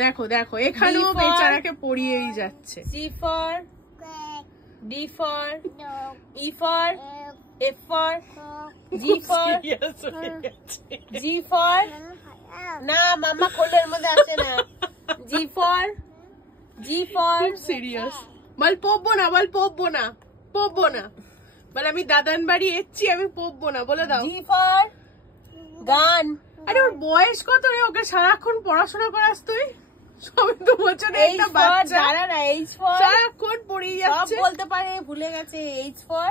দেখো দেখো এখানেও বেচারাকে পড়িয়েই যাচ্ছে। C for D for E for F for G for G for না মাম্মা কোলের মধ্যে আছে না। G for সিরিয়াস বল পড়বো না, বল পড়বো না, পড়বো না বল, আমি দাদান বাড়ি এসছি, আমি পড়বো না বলে দাও। G for গান। আরে ওর বয়স কত রে, ওকে সারাক্ষণ পড়াশোনা করাস তুই? সবে 2 বছরের একটা বাচ্চা, জানা না। H for সারাক্ষণ পড়েই যাচ্ছে, সব বলতে পারে, ভুলে গেছে। H for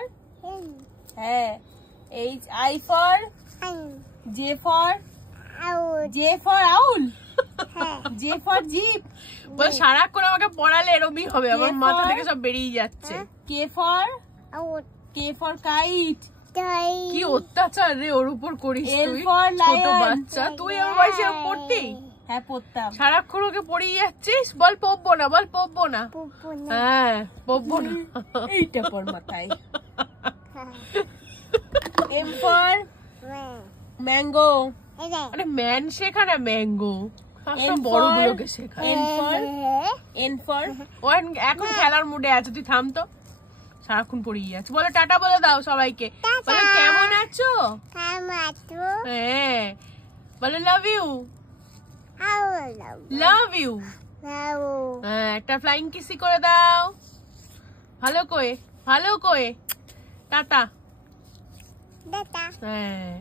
হ্যাঁ H I for J for owl J for jeep। বল সারাক্ষণ আমাকে পড়ালে এরকমই হবে, আমার মাথা থেকে সব বেরিয়ে যাচ্ছে। K for kite। কি অত্যাচার রে ওর উপর করিস L তুই, for ছোট lion। বাচ্চা তুই, আমার বয়সে পড়তি? হ্যাঁ পড়তাম। সারাক্ষণ ওকে পড়িয়ে যাচ্ছিস, বল পড়বো না, বল পড়বো না। হ্যাঁ পড়বো না, এইটা পর মাথায়। M for mango। আরে ম্যান শেখা না, ম্যাঙ্গো বড় গুলোকে শেখা। N for ও এখন খেলার মুডে আছে, তুই থাম তো, সারাক্ষণ পড়িয়ে যাচ্ছে। বলো টাটা বলে দাও সবাইকে, বলো কেমন আছো, হ্যাঁ বলো লাভ ইউ, লাভ ইউ, হ্যাঁ একটা ফ্লাইং কিসি করে দাও, ভালো করে, ভালো করে টাটা, হ্যাঁ।